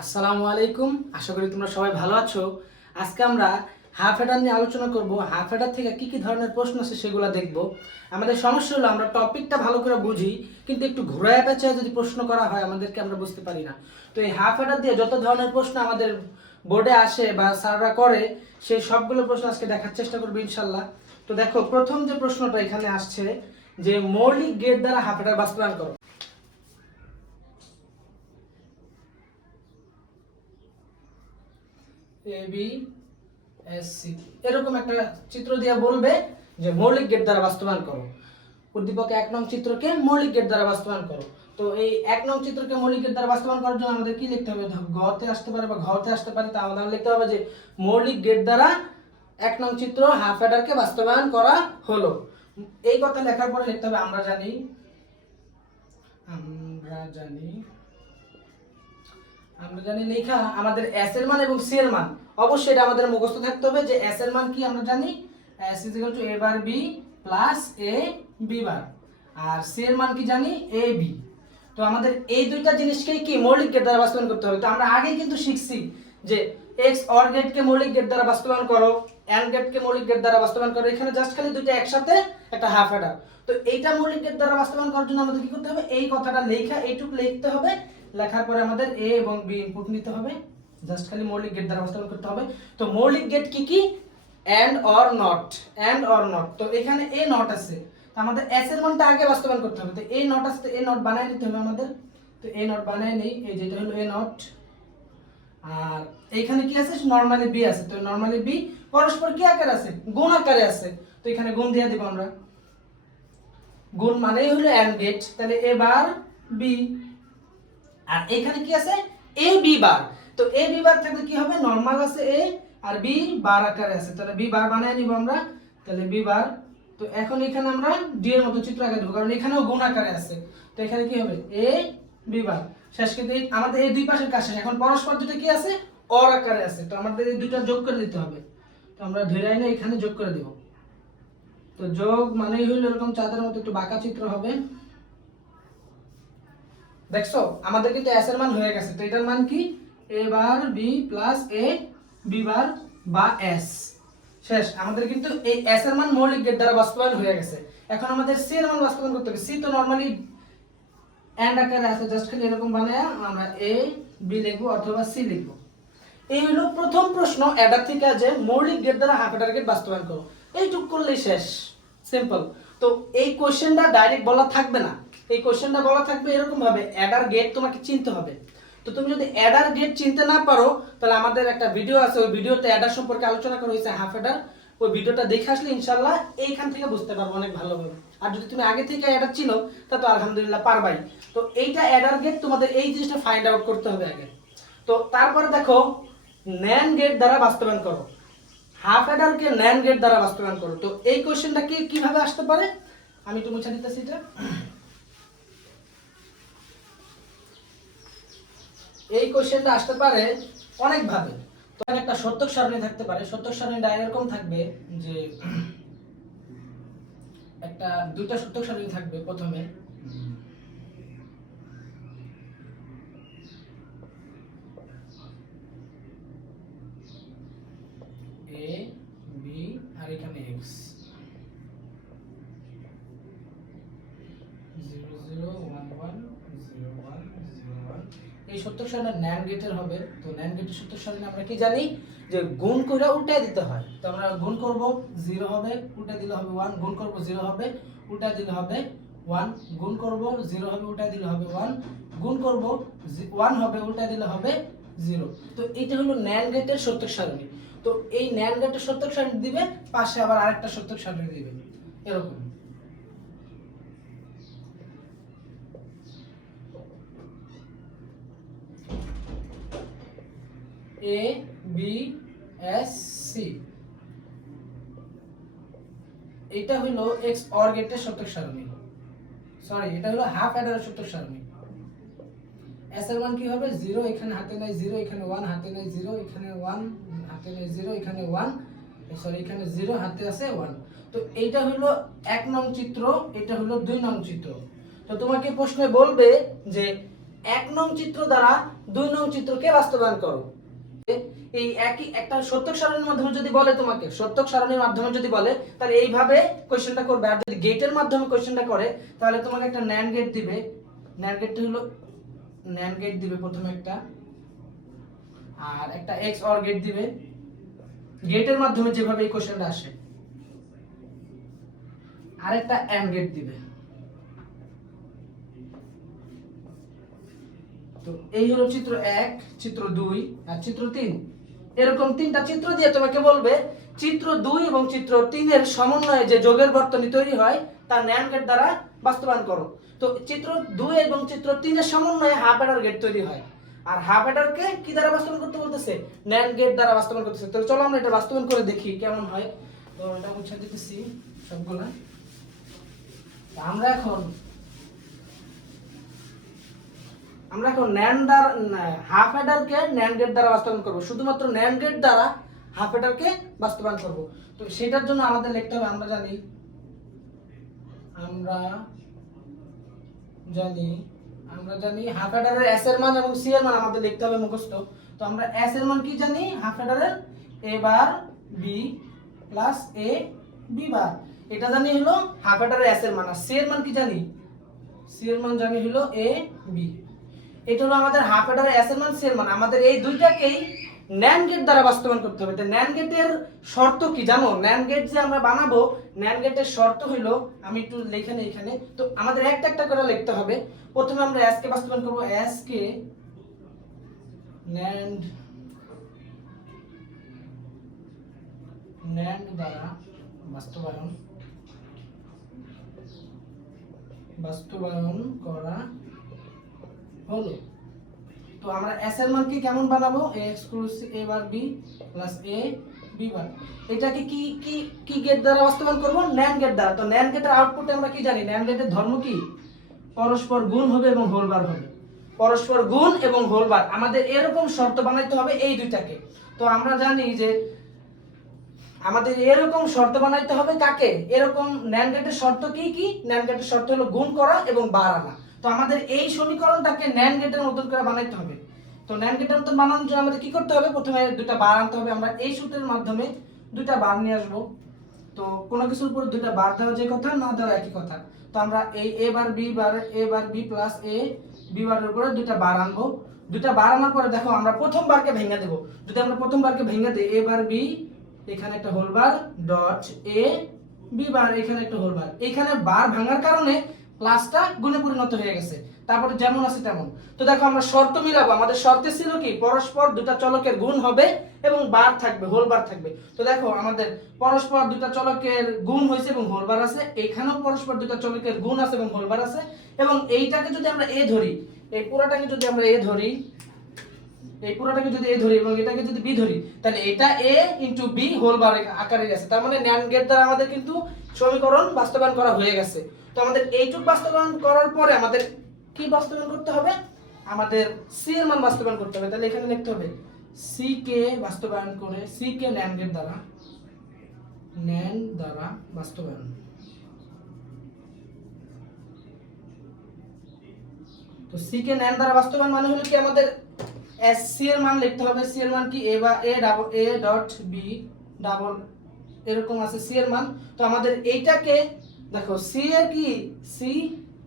আসসালামু আলাইকুম। আশা করি তোমরা সবাই ভালো আছো। আজকে আমরা হাফ হেডার নিয়ে আলোচনা করব। হাফ হেডার থেকে কি কি ধরনের প্রশ্ন আছে সেগুলো দেখব। আমাদের সমস্যা হলো আমরা টপিকটা ভালো করে বুঝি, কিন্তু একটু ঘোরায় পেঁচায় যদি প্রশ্ন করা হয় আমাদেরকে আমরা বুঝতে পারি না। তো এই হাফ হেডার দিয়ে যত ধরনের প্রশ্ন আমাদের বোর্ডে আসে বা স্যাররা করে, সেই সবগুলো প্রশ্ন আজকে দেখার চেষ্টা করবো ইনশাল্লাহ। তো দেখো, প্রথম যে প্রশ্নটা এখানে আসছে যে মৌলিক গেট দ্বারা হাফ হেডার বাস্তবায়ন করো। এ বি এস সি, এরকম একটা চিত্র দিয়ে বলবে যে মৌলিক গেট দ্বারা বাস্তবায়ন করো। উদ্দীপক 1 নং চিত্রকে মৌলিক গেট দ্বারা বাস্তবায়ন করো। তো এই 1 নং চিত্রকে মৌলিক গেট দ্বারা বাস্তবায়ন করার জন্য আমাদের কি লিখতে হবে? গতে আসতে পারে বা ঘতে আসতে পারে। তা আমাদের লিখতে হবে যে মৌলিক গেট দ্বারা 1 নং চিত্র হাফ হেডারকে বাস্তবায়ন করা হলো। এই কথা লেখার পরে লিখতে হবে আমরা জানি লেখা আমাদের এস এর মান এবং সি এর মান অবশ্যই এটা আমাদের মুখস্থ থাকতে হবে যে এস এর মান কি আমরা জানি S is equal to A bar B plus A B bar, আর সি এর মান কি জানি এ বি। তো আমাদের এই দুইটা জিনিসকেই কি মৌলিক গেট দ্বারা বাস্তবায়ন করতে হবে। তো আমরা আগে কিন্তু শিখছি যে এক্স অর গেটকে মৌলিক গেট দ্বারা বাস্তবায়ন করো, এন্ড গেটকে মৌলিক গেট দ্বারা বাস্তবায়ন করো। এখানে জাস্ট খালি দুইটা একসাথে একটা হাফ হেডার। তো এইটা মৌলিক গেট দ্বারা বাস্তবায়ন করার জন্য আমাদের কি করতে হবে? এই কথাটা লেখা এইটুকু লিখতে হবে। লেখার পরে আমাদের এ এবং বি ইনপুট নিতে হবে, জাস্ট খালি মৌলিক গেট দ্বারা বাস্তবায়ন করতে হবে। তো মৌলিক গেট কি কি? And or not, and or not. তো এখানে এ নট আছে, তো আমাদের এস এর মানটা আগে বাস্তবায়ন করতে হবে। তো এ নট আছে, তো এ নট বানায় নিতে হবে আমাদের। তো এ নট বানায় নেই, এই যেটা হলো এ নট। আর এইখানে কি আছে? নরমালি বি আছে। তো নরমালি বি পরস্পর কি আকারে আছে? গুণ আকারে আছে। তো এখানে গুণ দিয়ে দিব আমরা। গুণ মানেই হলো এন্ড গেট, তাহলে এ বার বি। আর এখানে কি আছে? এ বি বার। তো এ বি বার থাকলে কি হবে? নরমাল আছে এ, আর বি বার আকারে আছে, তাহলে বি বার বানায় নিব আমরা। তাহলে বি বার। তো এখন এখানে আমরা ডি এর মতো চিত্র আঁকা দেব, কারণ এখানেও গুণ আকারে আছে। তো এখানে কি হবে? এ বি বার। শেষ কিন্তু আমাদের এই দুই পাশের কাজ শেষ। এখন পরস্পর দুটো কি আছে? অর আকারে আছে। তো আমাদের এই দুটো যোগ করে দিতে হবে। তো আমরা ধরে এনে এখানে যোগ করে দেব। তো যোগ মানেই হলো এরকম চাঁদের মতো একটু বাঁকা চিত্র হবে। দেখছো আমাদের কিন্তু এস এর মান হয়ে গেছে। তো এটার মান কি? এ bar B plus A B বার বা এস। শেষ। আমাদের কিন্তু এই এস এর মান মৌলিক গেট দ্বারা বাস্তবায়ন হয়ে গেছে। এখন আমাদের সি এর মান বাস্তবায়ন করতে হবে। সি তো নরমালি এন্ড আকারে আছে, জাস্ট খালি এরকম বানায়া আমরা এ বি লিখবো অথবা সি লিখবো। এই হলো প্রথম প্রশ্ন অ্যাডার থেকে, যে মৌলিক গেট দ্বারা হাফ অ্যাডার গেট বাস্তবায়ন করো। এইটুক করলেই শেষ, সিম্পল। তো এই কোশ্চেনটা ডাইরেক্ট বলা থাকবে না, এই কোশ্চেনটা বলা থাকবে এরকম ভাবে অ্যাডার গেট তোমাকে চিনতে হবে। তো তুমি যদি অ্যাডার গেট চিনতে না পারো, তাহলে আমাদের একটা ভিডিও আছে, ওই ভিডিওতে অ্যাডার সম্পর্কে আলোচনা করা হয়েছে, হাফ অ্যাডার। ওই ভিডিওটা দেখে আসলে ইনশাআল্লাহ এইখান থেকে বুঝতে পারবো অনেক ভালোভাবে। আর যদি তুমি আগে থেকে অ্যাডার চিনো তা তো আলহামদুলিল্লাহ পারবাই। তো এইটা অ্যাডার গেট, তোমাদের এই জিনিসটা ফাইন্ড আউট করতে হবে আগে। তো তারপরে দেখো ন্যান্ড গেট দ্বারা বাস্তবায়ন করো, হাফ অ্যাডারকে ন্যান্ড গেট দ্বারা বাস্তবায়ন করো। তো এই কোশ্চেনটা কি কিভাবে আসতে পারে আমি একটু মুছে দিতেছি এটা। এই কোশ্চেনটা আসতে পারে অনেক ভাবে। তো একটা সত্যক সারণী থাকতে পারে। সত্যক সারণীটা এরকম থাকবে যে একটা দুইটা সত্যক সারণী থাকবে। প্রথমে এ বি আর এখানে এক্স, 0 0 1 1 0 1 0 1। এই সত্যক সারণী ন্যান্ড গেটের হবে। তো ন্যান্ড গেটের সত্যক সারণী আমরা কি জানি যে গুণ করে উল্টায় দিতে হয়। তো আমরা গুণ করব 0 হবে, উল্টায় দিলে হবে 1, গুণ করব 0 হবে, উল্টায় দিলে হবে 1, গুণ করব 0 হবে, উল্টায় দিলে হবে 1, গুণ করব 1 হবে, উল্টায় দিলে হবে 0। তো এটা হলো ন্যান্ড গেটের সত্যক সারণী। তো এই ন্যান্ড গেটের সত্যক সারণী দিবে, পাশে আবার আরেকটা সত্যক সারণী দিবে, এরকম। এ বি এস সি, এটা হলো এক্স অর গেটের সত্যক সারণী। সরি, এটা হলো হাফ অ্যাডারের সত্যক সারণী। এস এর মান কি হবে? 0, এখানে হাতে নাই 0, এখানে 1 হাতে নাই 0, এখানে 1 হাতে নাই 0, এখানে 1, সরি এখানে 0 হাতে আছে 1। তো এইটা হলো 1 নং চিত্র, এটা হলো 2 নং চিত্র। তো তোমাকে প্রশ্নে বলবে যে 1 নং চিত্র দ্বারা 2 নং চিত্রকে বাস্তবায়ন করো। এই একই একটা সত্যক সারণীর মাধ্যমে যদি বলে, তোমাকে সত্যক সারণীর মাধ্যমে যদি বলে, তাহলে এইভাবে কোশ্চেনটা করবে। আর যদি গেটের মাধ্যমে কোশ্চেনটা করে, তাহলে তোমাকে একটা NAND গেট দিবে। NAND গেটটা হলো NAND গেট দিবে প্রথমে একটা, আর একটা XOR গেট দিবে। গেটের মাধ্যমে যেভাবে এই কোশ্চেনটা আসে, আর একটা AND গেট দিবে। তো এই হলো চিত্র 1, চিত্র 2 আর চিত্র 3। এরকম তিনটা চিত্র দিয়ে তোমাকে বলবে চিত্র 2 এবং চিত্র 3 এর সমন্বয়ে যে যোগের বর্তনী তৈরি হয় তা NAND গেট দ্বারা বাস্তবায়ন করো। তো চিত্র 2 এবং চিত্র 3 এর সমন্বয়ে হাফ অ্যাডার গেট তৈরি হয়। আর হাফ অ্যাডারকে কি দ্বারা বাস্তবায়ন করতে বলতেছে? NAND গেট দ্বারা বাস্তবায়ন করতেছে। তো চলো আমরা এটা বাস্তবায়ন করে দেখি কেমন হয়। তো এটা মুছে দিতেছি সবগুলা। আমরা এখন NAND হাফ অ্যাডারকে NAND গেট দ্বারা বাস্তবায়ন করব। শুধুমাত্র NAND গেট দ্বারা হাফ অ্যাডারকে বাস্তবায়ন করব। তো সেটার জন্য আমাদের লিখতে হবে, আমরা জানি হাফ অ্যাডারের s এর মান এবং c এর মান আমাদের লিখতে হবে মুখস্থ। তো আমরা s এর মান কি জানি? হাফ অ্যাডারের a bar b plus a b bar, এটা জানি হলো হাফ অ্যাডারের s এর মান। আর c এর মান কি জানি? c এর মান জানি হলো a b। এটা হলো আমাদের হাফ অ্যাডারের s এর মান, c এর মান। আমাদের এই দুইটাকেই NAND গেট দ্বারা বাস্তবায়ন করতে হবে। তো NAND গেটের শর্ত কি জানো? NAND গেট যে আমরা বানাবো, NAND গেটের শর্ত হলো, আমি একটু লিখে নেই এখানে। তো আমাদের একটা একটা করে লিখতে হবে। প্রথমে আমরা s কে বাস্তবায়ন করব। s কে NAND দ্বারা বাস্তবায়ন করা হলো। তো আমরা s এর মান কি কেমন বানাবো? a exclusive a bar b plus a b বার। এটাকে কি কি কি গেট দ্বারা বাস্তবায়ন করব? NAND গেট দ্বারা। তো NAND গেটের আউটপুটে আমরা কি জানি? NAND গেটের ধর্ম কি? পরস্পর গুণ হবে এবং হোল বার হবে। পরস্পর গুণ এবং হোল বার, আমাদের এরকম শর্ত বানাইতে হবে এই দুইটাকে। তো আমরা জানি যে আমাদের এরকম শর্ত বানাইতে হবে কাকে? এরকম NAND গেটের শর্ত কি কি? NAND গেটের শর্ত হলো গুণ করা এবং বার আনা। তো আমাদের এই সমীকরণটাকে NAND গেটের মতন করে বানাইতে হবে। তো NAND গেটের মতন বানানোর জন্য আমাদের কি করতে হবে? প্রথমে দুটো বার আনতে হবে। আমরা এই সূত্রের মাধ্যমে দুটো বার নিয়ে আসব। তো কোনো কিছুর উপর দুটো বার দেওয়া যে কথা, না দেওয়া একই কথা। তো আমরা এই a bar b plus a b বারের উপরে দুটো বার আনবো। দুটো বার আনার পরে দেখো আমরা প্রথম বারকে ভেঙে দেব। যদি আমরা প্রথম বারকে ভেঙে দেই, a বার b এখানে একটা whole bar dot a b bar এখানে একটা হোল বার। এখানে বার ভাঙার কারণে প্লাসটা গুণে পরিণত হয়ে গেছে। তারপরে যেমন আছে তেমন। তো দেখো আমরা শর্ত মিলাবো। আমাদের শর্তে ছিল কি? পরস্পর দুটো চলকের গুণ হবে এবং বার থাকবে, হোল বার থাকবে। তো দেখো আমাদের পরস্পর দুটো চলকের গুণ হয়েছে এবং হোল বার আছে। এখানেও পরস্পর দুটো চলকের গুণ আছে এবং হোল বার আছে। এবং এইটাকে যদি আমরা a ধরি, এই পুরোটাকে যদি আমরা a ধরি, এবং এটাকে যদি b ধরি, তাহলে এটা a into b whole bar আকারে আছে। তার মানে NAND গেট দ্বারা আমাদের কিন্তু সমীকরণ বাস্তবায়ন করা হয়ে গেছে। তো আমাদের এইটুক বাস্তবায়ন করার পরে আমাদের কি বাস্তবায়ন করতে হবে? আমাদের c এর মান বাস্তবায়ন করতে হবে। তাহলে এখানে লিখতে হবে c কে বাস্তবায়ন করে, c কে NAND গেট দ্বারা বাস্তবায়ন। তো c কে NAND দ্বারা বাস্তবায়ন মানে হলো কি? আমাদের c এর মান লিখতে হবে। c এর মান কি? a ডট b ডাবল এরকম আছে c এর মান। তো আমাদের এইটাকে দেখো c এর কি? c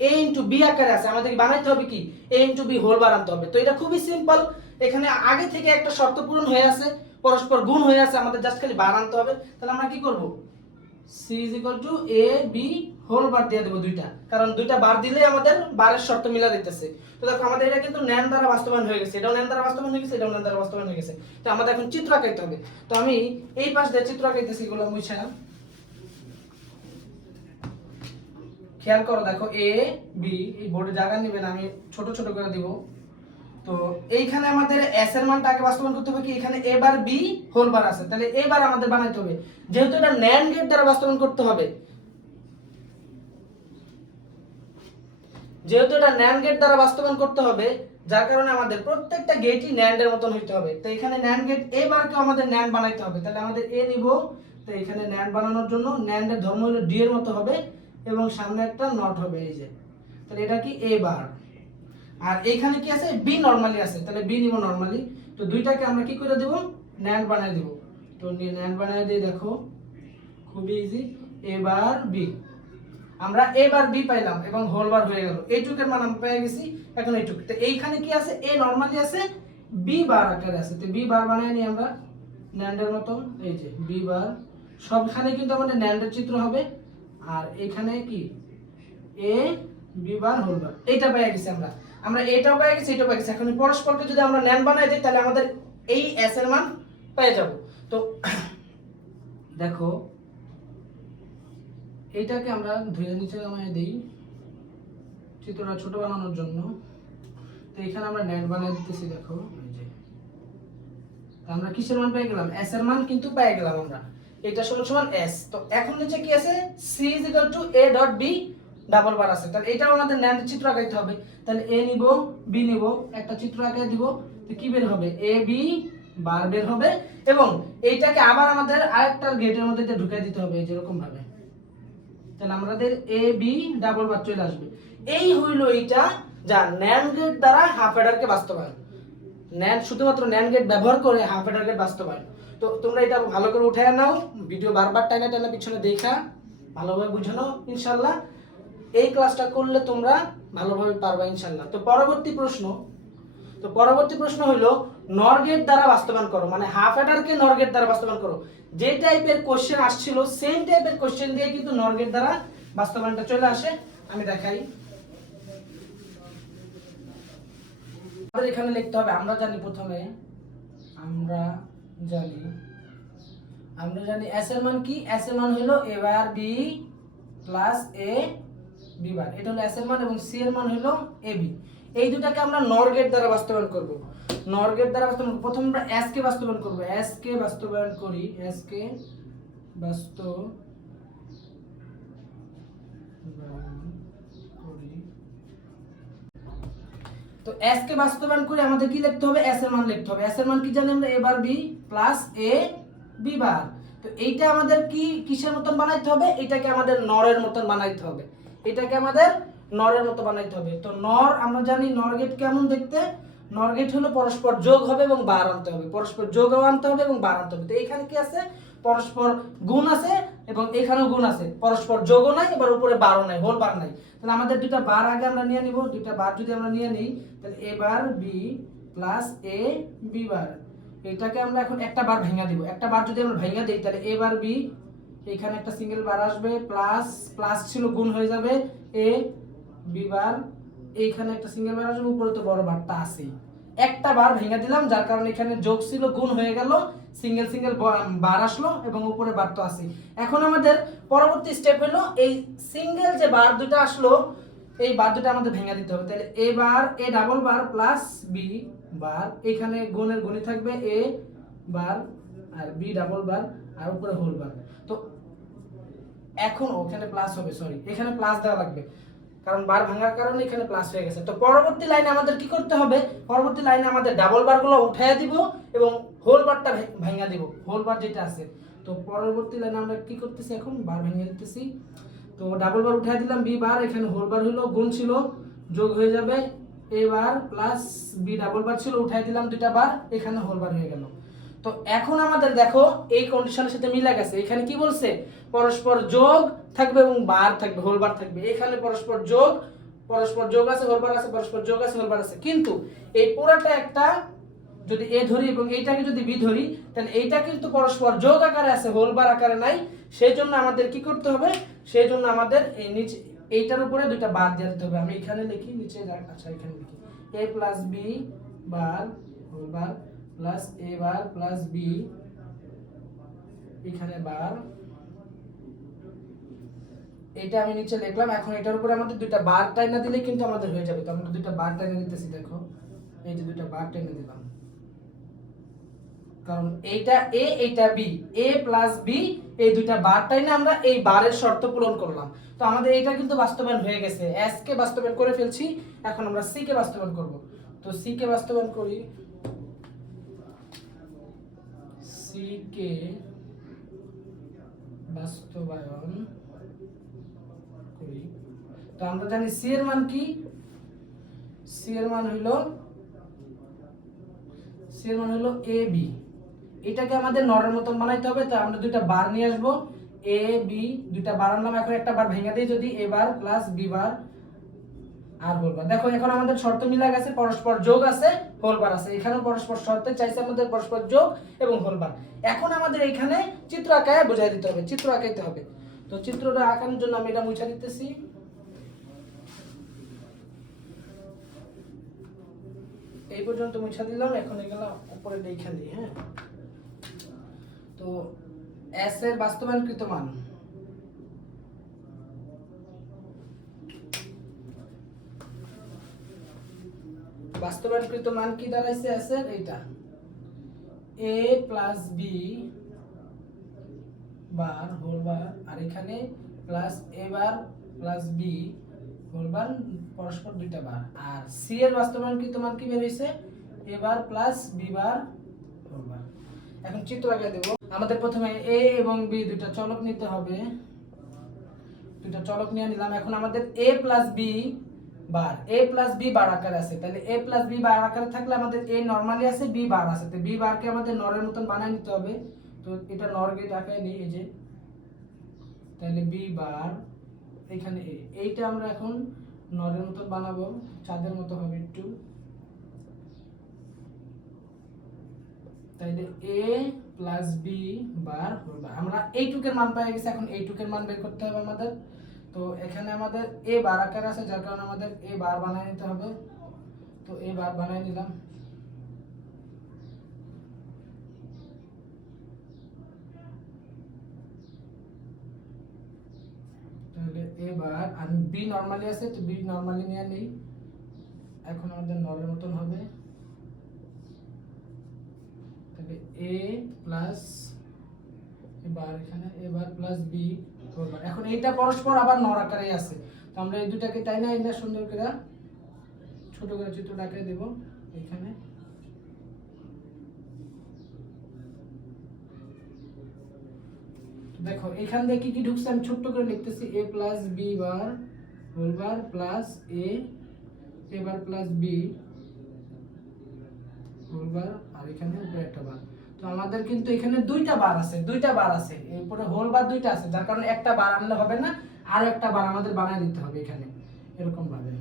a ইনটু b আকারে আছে। আমাদের বানাইতে হবে কি? a into b whole bar আনতে হবে। তো এটা খুবই সিম্পল। এখানে আগে থেকে একটা শর্ত পূরণ হয়ে আছে, পরস্পর গুণ হয়ে আছে, আমাদের জাস্ট খালি বার আনতে হবে। তাহলে আমরা কি করব? c a b whole bar দিয়ে দেব দুইটা, কারণ দুইটা বার দিলে আমাদের বারের শর্ত মিলা দিতেছে। তো দেখো আমাদের এটা কিন্তু NAND দ্বারা বাস্তবায়ন হয়ে গেছে, এটাও NAND দ্বারা বাস্তবায়ন হয়ে গেছে, এটাও NAND দ্বারা বাস্তবায়ন হয়ে গেছে। তো আমাদের এখন চিত্র আঁকাইতে হবে। তো আমি এই পাশ দিয়ে চিত্র আঁকাইতেছি, এগুলো মুছা। খেয়াল করো, দেখো a b, এই বোর্ডে জায়গা নেবেন, আমি ছোট ছোট করে দিব। তো এইখানে আমাদের s এর মানটা আগে বাস্তবায়ন করতে হবে কি? এখানে a bar b whole bar আছে, তাহলে a বার আমাদের বানাইতে হবে। যেহেতু এটা NAND গেট দ্বারা বাস্তবায়ন করতে হবে, যার কারণে আমাদের প্রত্যেকটা গেটই NAND এর মতন হইতে হবে। তো এখানে NAND গেট a বারকে আমাদের NAND বানাইতে হবে। তাহলে আমাদের a নিব। তো এখানে NAND বানানোর জন্য NAND এর ধর্ম হলো d এর মতো হবে এবং সামনে একটা নট হবে, এই যে। তাহলে এটা কি a বার। আর এইখানে কি আছে বি নরমালি আছে, তাহলে বি নিব নরমালি। তো দুইটাকে আমরা কি করে দেব ন্যান্ড বানায় দেব। তো ন্যান্ড বানায় দিয়ে দেখো খুবই ইজি, এবার বি আমরা এবার বি পাইলাম এবং হোল বার হয়ে গেল, এইটুকের মান আমরা পেয়ে গেছি। এখন এইটুক, তো এইখানে কি আছে এ নরমালি আছে, বি বার আকারে আছে, তো বি বার বানায় নি আমরা ন্যান্ডের মতো। এই যে বি বার সবখানে কিন্তু আমাদের ন্যান্ডের চিত্র হবে, আর এখানে কি এ বি বার হোল বার, এইটা পেয়ে গেছি আমরা। আমরা এটাও পেয়ে গেছি, এটাও পেয়ে গেছি। এখন পরস্পরকে যদি আমরা ন্যান্ড বানাই দিই তাহলে আমাদের এই এস এর মান পেয়ে যাব। তো দেখো এইটাকে আমরা ধুয়ে নিচে নামিয়ে দেই চিত্রটা ছোট বানানোর জন্য। তো এখানে আমরা ন্যান্ড বানিয়ে দিতেছি, দেখো এই যে আমরা কিসের মান পেয়ে গেলাম, এস এর মান কিন্তু পেয়ে গেলাম আমরা, এটা সমান সমান এস। তো এখন নিচে কি আছে C is equal to A dot B double bar আছে, তাহলে এটাও আমাদের ন্যান্ড চিত্র আঁকাইতে হবে। তাহলে এ নিব বি নিব, একটা চিত্র আঁকিয়ে দিব, তো কি বের হবে এ বি বার বের হবে। এবং এইটাকে আবার আমাদের আরেকটা গেটের মধ্যে ঢুকিয়ে দিতে হবে যেরকম ভাবে, তাহলে আমাদের এ বি ডাবল বার চলে আসবে। এই হইল এইটা যা ন্যান্ড গেট দ্বারা হাফ অ্যাডারকে বাস্তবায়ন, ন্যান্ড শুধুমাত্র ন্যান্ড গেট ব্যবহার করে হাফ অ্যাডার গেট বাস্তবায়ন। তো তোমরা এটা ভালো করে উঠায় নাও, ভিডিও বারবার টাইনা টাইনা পিছনে দেখা ভালোভাবে বুঝে নাও ইনশাআল্লাহ। এই ক্লাসটা করলে তোমরা ভালোভাবে পারবা ইনশাআল্লাহ। তো পরবর্তী প্রশ্ন হলো নর গেট দ্বারা বাস্তবায়ন করো, মানে হাফ অ্যাডারকে নর গেট দ্বারা বাস্তবায়ন করো। যে টাইপের কোশ্চেন আসছিল সেম টাইপের কোশ্চেন দিয়ে কিন্তু নর গেট দ্বারা বাস্তবায়নটা চলে আসে। আমি দেখাই, আমাদের এখানে লিখতে হবে, আমরা জানি প্রথমে আমরা জানি এস এর মান কি, এস এর মান হলো এ bar B plus A B বার, এটা হলো এস এর মান, এবং সি এর মান হলো এ বি। এই দুটাকে আমরা নর গেট দ্বারা বাস্তবায়ন করব। নর গেট দ্বারা বাস্তবায়ন প্রথম আমরা এস কে বাস্তবায়ন করব, এস কে বাস্তবায়ন করি, এস কে তো এস কে বাস্তবায়ন করে আমাদের কি লিখতে হবে এস এর মান লিখতে হবে। এস এর মান কি জানি আমরা এ bar B plus A B বার। তো এইটা আমাদের কি কিসের মতন বানাইতে হবে, এটাকে আমাদের নরের মতন বানাইতে হবে, এটাকে আমাদের নরের মতো বানাইতে হবে। তো নর আমরা জানি নর গেট কেমন দেখতে, নর গেট হলো পরস্পর যোগ হবে এবং বার আনতে হবে, পরস্পর যোগ আনতে হবে এবং বার আনতে হবে। তো এইখানে কি আছে পরস্পর গুণ আছে এবং এখানেও গুণ আছে, পরস্পর যোগও নাই, এবার উপরে বারও নাই, হোল বার নাই। তাহলে আমাদের দুটো বার আগে আমরা নিয়ে নিব, দুটো বার যদি আমরা নিয়ে নিই তাহলে A bar B plus A B বার, এটাকে আমরা এখন একটা বার ভেঙে দিব। একটা বার যদি আমরা ভেঙে দিই তাহলে এ বার বি, এখানে একটা সিঙ্গেল বার আসবে, প্লাস প্লাস ছিল গুণ হয়ে যাবে এ বি বার, এইখানে একটা সিঙ্গেল বার আসবে, উপরে তো বড় বারটা আছেই, একটা বার ভেঙে দিলাম যার কারণে এখানে যোগ ছিল গুণ হয়ে গেল, সিঙ্গেল সিঙ্গেল বার আসলো এবং উপরে বার তো আছেই। এখন আমাদের পরবর্তী স্টেপ হলো এই সিঙ্গেল যে বার দুটো আসলো এই বার দুটো আমাদের ভেঙে দিতে হবে। তাহলে A bar A double bar plus B bar, এখানে গুণের গুণই থাকবে এ বার আর বি ডাবল বার আর উপরে হোল বার। তো এখন ওখানে প্লাস হবে, সরি এখানে প্লাস দেওয়া লাগবে কারণ বার ভাঙার কারণে এখানে প্লাস হয়ে গেছে। তো পরবর্তী লাইনে আমাদের কি করতে হবে, পরবর্তী লাইনে আমাদের ডাবল বারগুলো উঠাইয়া দিব এবং হোল বারটা ভাঙা দিব, হোল বার যেটা আছে। তো পরবর্তী লাইনে আমরা কি করতেছি এখন বার ভেঙে দিতেছি। তো ডাবল বার উঠাই দিলাম বি বার, এখানে হোল বার হলো, গুণ ছিল যোগ হয়ে যাবে এ বার প্লাস বি ডাবল বার ছিল উঠাই দিলাম দুইটা বার, এখানে হোল বার হয়ে গেল। তো এখন আমাদের দেখো এই কন্ডিশনের সাথে মিলে গেছে, এখানে কি বলছে পরস্পর যোগ থাকবে এবং বার থাকবে, হোল বার থাকবে, এখানে পরস্পর যোগ আছে, হোল বার আছে, পরস্পর যোগ আছে, হোল বার আছে। কিন্তু এই পুরোটা একটা যদি এ ধরি এবং এইটাকে যদি বি ধরি তাহলে এইটা কিন্তু পরস্পর যোগ আকারে আছে, হোল বার আকারে নাই। সেই জন্য আমাদের কি করতে হবে, সেই জন্য আমাদের এই নিচে এইটার উপরে দুইটা বার দিয়ে দিতে হবে। আমি এখানে লিখি নিচে, আচ্ছা এখানে লিখি A plus B bar whole bar plus A bar plus B, এখানে বার, এটা আমি নিচে লিখলাম। এখন এটার উপরে আমাদের দুইটা বার টাইনা দিলে কিন্তু আমাদের হয়ে যাবে। তো আমরা দুইটা বার টাইনা দিতেছি, দেখো এই যে দুইটা বার টাইনা দিলাম, কারণ এইটা এ এইটা বি, এ প্লাস বি, এই দুইটা বার টাইনা আমরা এই বারের শর্ত পূরণ করলাম। তো আমাদের এটা কিন্তু বাস্তবায়ন হয়ে গেছে, এস কে বাস্তবায়ন করে ফেলছি, এখন আমরা সি কে বাস্তবায়ন করব। তো সি কে বাস্তবায়ন করি, সি কে বাস্তবায়ন করি। তো আমরা জানি সি এর মান কি, সি সি এর মান হলো এ বি। এটাকে আমাদের নরের মতন বানাইতে হবে, তো আমরা দুইটা বার নিয়ে আসবো, এ বি দুইটা বার আনলাম, এখন একটা বার ভেঙে দিই যদি, এ বার প্লাস বি বার আর হোল বার। দেখো এখন আমাদের শর্ত মিলা গেছে, পরস্পর যোগ আছে, হোল বার আছে, এখানেও পরস্পর শর্তে চাইছে আমাদের পরস্পর যোগ এবং হোল বার। এখন আমাদের এখানে চিত্র আঁকায় বোঝাই দিতে হবে, চিত্র আঁকাইতে হবে। তো চিত্রটা আঁকানোর জন্য আমি এটা মুছে দিতেছি। এই পর্যন্ত মুছে দিলাম, এখন এগুলা উপরে লিখে দিই। হ্যাঁ, তো এস এর বাস্তবায়নকৃত মান কি দাঁড়াইছে এস এর, এইটা a plus B bar whole bar, আর এখানে plus A bar plus B whole bar, পরস্পর দুইটা বার। আর সি এর বাস্তবায়নকৃত মান কি বের হইছে, A bar plus B bar whole bar. এখন চিত্র আঁকা দেব। আমাদের প্রথমে এ এবং বি দুইটা চলক নিতে হবে, দুইটা চলক নিয়ে নিলাম। এখন আমাদের এ প্লাস বি বার, এ প্লাস বি বার আকারে আছে, তাহলে এ প্লাস বি বার আকারে থাকলে আমাদের এ নরমালি আছে, বি বার আছে, তো বি বারকে আমাদের নরের মতন বানায় নিতে হবে। তো এটা নর গেট আকারে নিই, এই যে, তাহলে বি বার এখানে এইটা আমরা এখন নরের মতন বানাবো, চাঁদের মতো হবে একটু। তাইলে A plus B bar whole bar, আমরা এইটুকের মান পেয়ে গেছি, এখন এইটুকের মান বের করতে হবে আমাদের। তো এখানে আমাদের এ বার আকার আছে, যার কারণে আমাদের এ বার বানায় নিতে হবে, তো এ বার বানায় নিলাম। তাহলে A bar, R B normally আছে, তো বি নরমালি নিয়ে নেই, এখন আমাদের নরের মতন হবে। তাহলে এ প্লাস এবার এখানে এ bar plus B whole bar, এখন এইটা পরস্পর আবার নর আকারেই আছে, তো আমরা এই দুটাকে তাই না এটা সুন্দর করে ছোট করে চিত্রটা আঁকে দেব এখানে। দেখো এখান থেকে কি কি ঢুকছে আমি ছোট করে লিখতেছি, A plus B bar whole bar plus A bar plus B whole bar, আর এখানে উপরে একটা বার। তো আমাদের কিন্তু এখানে দুইটা বার আছে, এরপরে হোল বার দুইটা আছে, যার কারণে একটা বার আনলে হবে না, আর একটা বার আমাদের বানায় দিতে হবে এখানে এরকম ভাবে।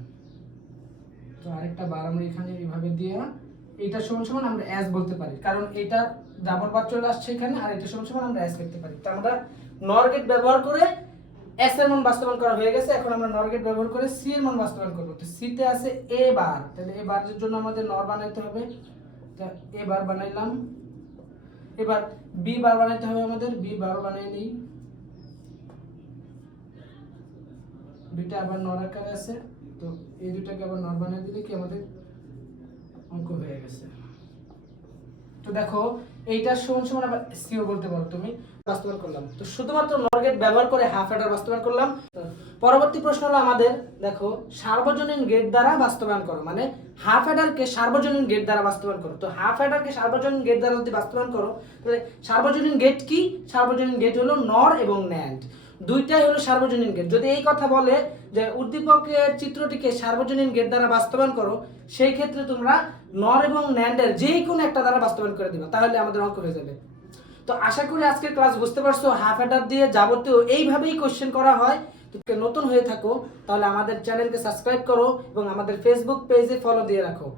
তো আরেকটা বার আমরা এখানে এইভাবে দিয়ে, এইটা সমান সমান আমরা এস বলতে পারি, কারণ এটা ডাবল বার চলে আসছে এখানে, আর এটা সমান সমান আমরা এস লিখতে পারি। তো আমরা নর গেট ব্যবহার করে এস এর মান বাস্তবায়ন করা হয়ে গেছে, এখন আমরা নর গেট ব্যবহার করে সি এর মান বাস্তবায়ন করব। তো সি তে আছে এ বার, তাহলে এ বারের জন্য আমাদের নর বানাইতে হবে, তা এ বার বানাইলাম। এবার বি বার বানাইতে হবে আমাদের, বি বার বানাই নেই, দুইটা আবার নর আকারে আছে, তো এই দুটাকে আবার নর বানিয়ে দিলে কি আমাদের অঙ্ক হয়ে গেছে। তো দেখো এইটা সমান সমান আবার সিও বলতে পারো তুমি, বাস্তবায়ন করলাম। তো শুধুমাত্র নর গেট ব্যবহার করে হাফ অ্যাডার বাস্তবায়ন করলাম। পরবর্তী প্রশ্ন হলো আমাদের, দেখো সার্বজনীন গেট দ্বারা বাস্তবায়ন করো, মানে হাফ অ্যাডারকে সার্বজনীন গেট দ্বারা বাস্তবায়ন করো। তো হাফ অ্যাডারকে সার্বজনীন গেট দ্বারা যদি বাস্তবায়ন করো, তাহলে সার্বজনীন গেট কি, সার্বজনীন গেট হলো নর এবং ন্যান্ড, দুইটাই হলো সার্বজনীন গেট। যদি এই কথা বলে যে উদ্দীপকের চিত্রটিকে সার্বজনীন গেট দ্বারা বাস্তবায়ন করো, সেই ক্ষেত্রে তোমরা নর এবং ন্যান্ডের যে কোনো একটা দ্বারা বাস্তবায়ন করে দিবা, তাহলে আমাদের অঙ্ক হয়ে যাবে। তো আশা করি আজকের ক্লাস বুঝতে পারছো, হাফ অ্যাডার দিয়ে যাবতীয় এইভাবেই কোশ্চেন করা হয়। তুমি নতুন হয়ে থাকো তাহলে আমাদের চ্যানেলকে সাবস্ক্রাইব করো এবং আমাদের ফেসবুক পেজে ফলো দিয়ে রাখো।